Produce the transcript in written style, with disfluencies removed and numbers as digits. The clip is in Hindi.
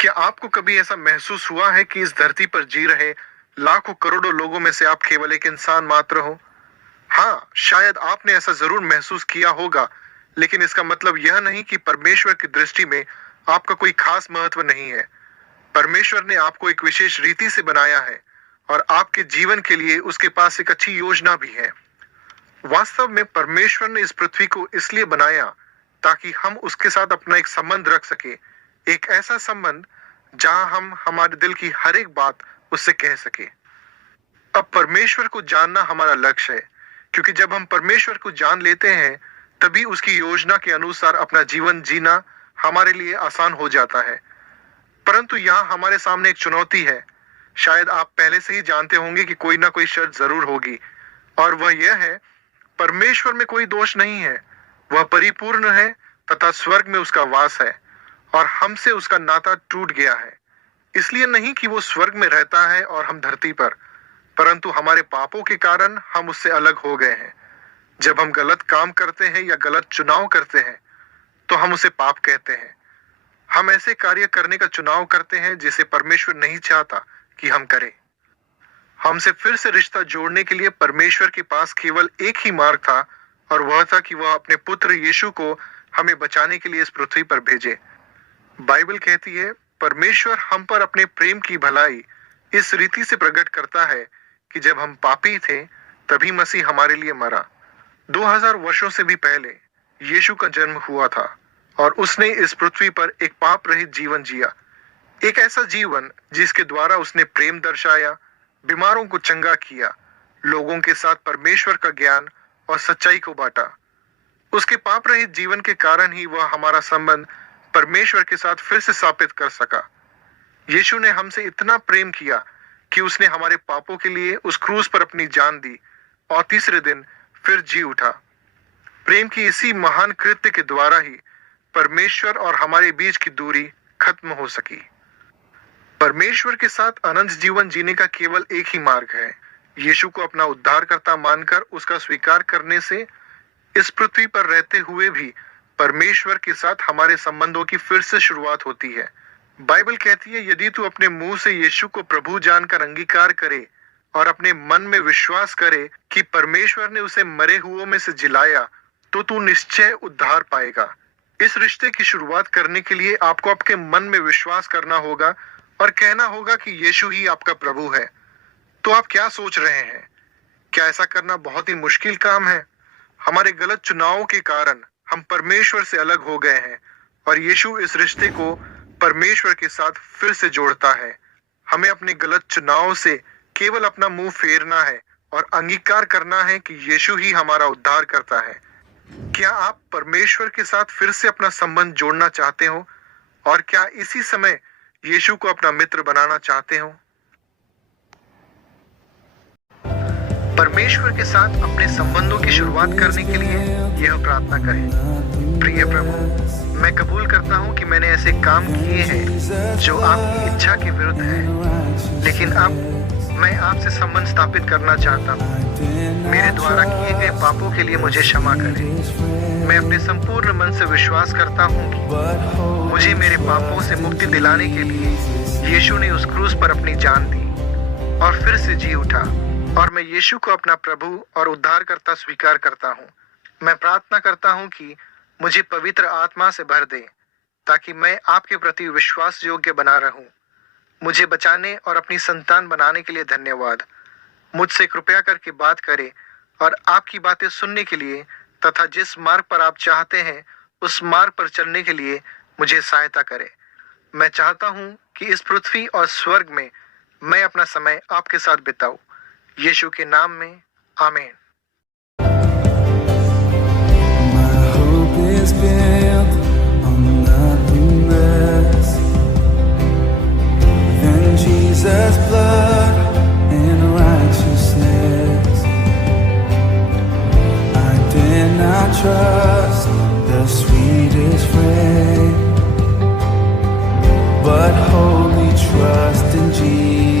क्या आपको कभी ऐसा महसूस हुआ है कि इस धरती पर जी रहे लाखों करोड़ों लोगों में से आप केवल एक इंसान मात्र हो? हाँ, शायद आपने ऐसा जरूर महसूस किया होगा, लेकिन इसका मतलब यह नहीं कि परमेश्वर की दृष्टि में आपका कोई खास महत्व नहीं है। परमेश्वर ने आपको एक विशेष रीति से बनाया है और आपके जीवन के लिए उसके पास एक अच्छी योजना भी है। वास्तव में परमेश्वर ने इस पृथ्वी को इसलिए बनाया ताकि हम उसके साथ अपना एक संबंध रख सके, एक ऐसा संबंध जहां हम हमारे दिल की हर एक बात उससे कह सके। अब परमेश्वर को जानना हमारा लक्ष्य है, क्योंकि जब हम परमेश्वर को जान लेते हैं तभी उसकी योजना के अनुसार अपना जीवन जीना हमारे लिए आसान हो जाता है। परंतु यहाँ हमारे सामने एक चुनौती है। शायद आप पहले से ही जानते होंगे कि कोई ना कोई शर्त जरूर होगी, और वह यह है, परमेश्वर में कोई दोष नहीं है। वह परिपूर्ण है तथा स्वर्ग में उसका वास है और हमसे उसका नाता टूट गया है। इसलिए नहीं कि वो स्वर्ग में रहता है और हम धरती पर, परंतु हमारे पापों के कारण हम उससे अलग हो गए हैं। जब हम गलत काम करते हैं या गलत चुनाव करते हैं तो हम उसे पाप कहते हैं। हम ऐसे कार्य करने का चुनाव करते हैं जिसे परमेश्वर नहीं चाहता कि हम करें। हमसे फिर से रिश्ता जोड़ने के लिए परमेश्वर के पास केवल एक ही मार्ग था, और वह था कि वह अपने पुत्र यीशु को हमें बचाने के लिए इस पृथ्वी पर भेजे। बाइबल कहती है, परमेश्वर हम पर अपने प्रेम की भलाई इस रीति से प्रकट करता है कि जब हम पापी थे तभी मसीह हमारे लिए मरा। 2000 वर्षों से भी पहले यीशु का जन्म हुआ था और उसने इस पृथ्वी पर एक पाप रहित जीवन जिया। एक ऐसा जीवन जिसके द्वारा उसने प्रेम दर्शाया, बीमारों को चंगा किया, लोगों के साथ परमेश्वर का ज्ञान और सच्चाई को बांटा। उसके पाप रहित जीवन के कारण ही वह हमारा संबंध परमेश्वर के साथ फिर से स्थापित कर सका। यीशु ने हमसे इतना प्रेम किया कि उसने हमारे पापों के लिए उस क्रूस पर अपनी जान दी और तीसरे दिन फिर जी उठा। प्रेम की इसी महान कृत्य के द्वारा ही परमेश्वर और हमारे बीच की दूरी खत्म हो सकी। परमेश्वर के साथ अनंत जीवन जीने का केवल एक ही मार्ग है, यीशु को अपना उद्धारकर्ता मानकर उसका स्वीकार करने से इस पृथ्वी पर रहते हुए भी परमेश्वर के साथ हमारे संबंधों की फिर से शुरुआत होती है। बाइबल कहती है, यदि तू अपने मुंह से यीशु को प्रभु जानकर अंगीकार करे और अपने मन में विश्वास करे कि परमेश्वर ने उसे मरे हुओं में से जिलाया, तो तू निश्चय उद्धार पाएगा। इस रिश्ते की शुरुआत करने के लिए आपको आपके मन में विश्वास करना होगा और कहना होगा कि यीशु ही आपका प्रभु है। तो आप क्या सोच रहे हैं? क्या ऐसा करना बहुत ही मुश्किल काम है? हमारे गलत चुनावों के कारण हम परमेश्वर से अलग हो गए हैं और यीशु इस रिश्ते को परमेश्वर के साथ फिर से जोड़ता है। हमें अपने गलत चुनावों से केवल अपना मुंह फेरना है और अंगीकार करना है कि यीशु ही हमारा उद्धार करता है। क्या आप परमेश्वर के साथ फिर से अपना संबंध जोड़ना चाहते हो? और क्या इसी समय यीशु को अपना मित्र बनाना चाहते हो? परमेश्वर के साथ अपने संबंधों की शुरुआत करने के लिए यह प्रार्थना करें। प्रिय प्रभु, मैं कबूल करता हूँ कि मैंने ऐसे काम किए हैं जो आपकी इच्छा के विरुद्ध हैं, लेकिन अब मैं आपसे संबंध स्थापित करना चाहता हूँ। मेरे द्वारा किए गए पापों के लिए मुझे क्षमा करें। मैं अपने संपूर्ण मन से विश्वास करता हूँ कि मुझे मेरे पापों से मुक्ति दिलाने के लिए यीशु ने उस क्रूस पर अपनी जान दी और फिर से जी उठा, और मैं यीशु को अपना प्रभु और उद्धारकर्ता स्वीकार करता हूँ। मैं प्रार्थना करता हूँ कि मुझे पवित्र आत्मा से भर दे ताकि मैं आपके प्रति विश्वास योग्य बना रहूं। मुझे बचाने और अपनी संतान बनाने के लिए धन्यवाद। मुझसे कृपया करके बात करें और आपकी बातें सुनने के लिए तथा जिस मार्ग पर आप चाहते हैं उस मार्ग पर चलने के लिए मुझे सहायता करें। मैं चाहता हूँ कि इस पृथ्वी और स्वर्ग में मैं अपना समय आपके साथ बिताऊं। यीशु के नाम में, आमीन। Jesus' blood and righteousness. I dare not trust the sweetest friend, but wholly trust in Jesus.